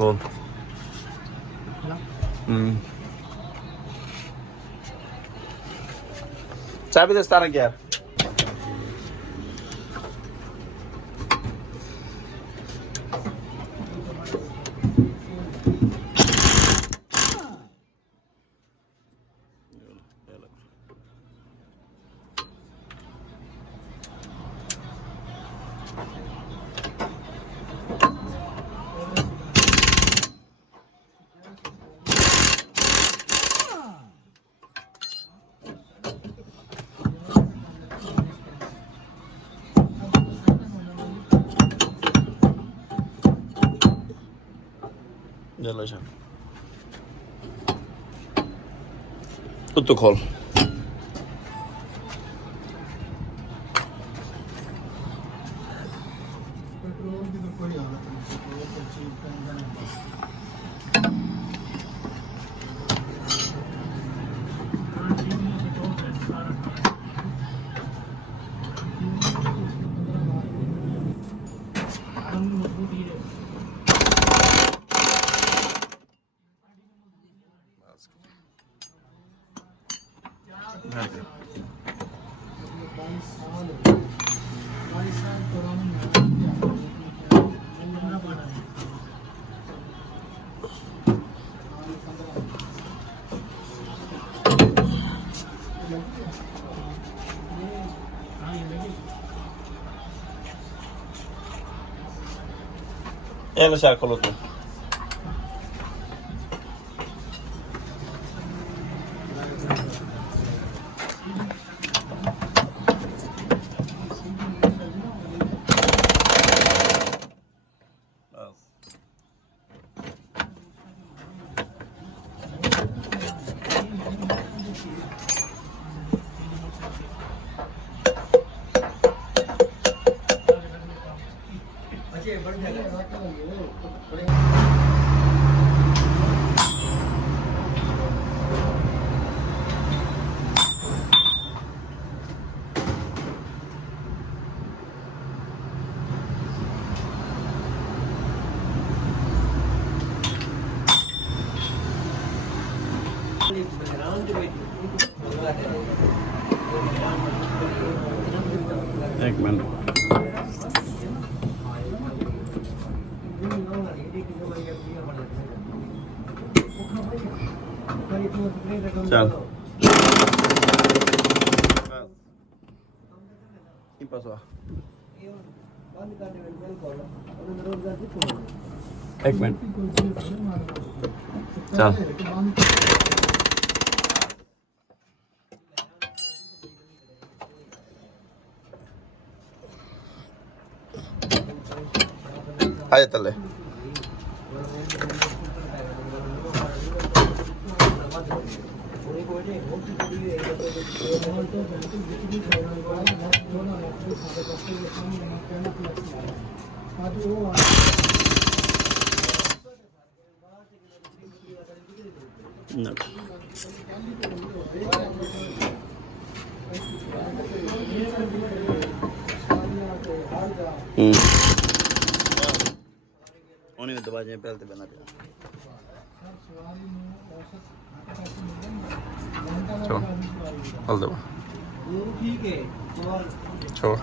खोल चाय भी दस्ता ना यार चलो शाम तो खोल पेट्रोल की तो कोई हालत नहीं पेट्रोल तो चीज टेंशन है ये लो शार खोलो तू एक मिनट चल पास एक मिनट चल आया तले No. ਉਹਨੇ ਦਬਾ ਜੇ ਪਹਿਲ ਤੇ ਬਣਾ ਦੇ ਚੋ ਹਲ ਦਬਾ ਠੀਕ ਹੈ ਛੋੜ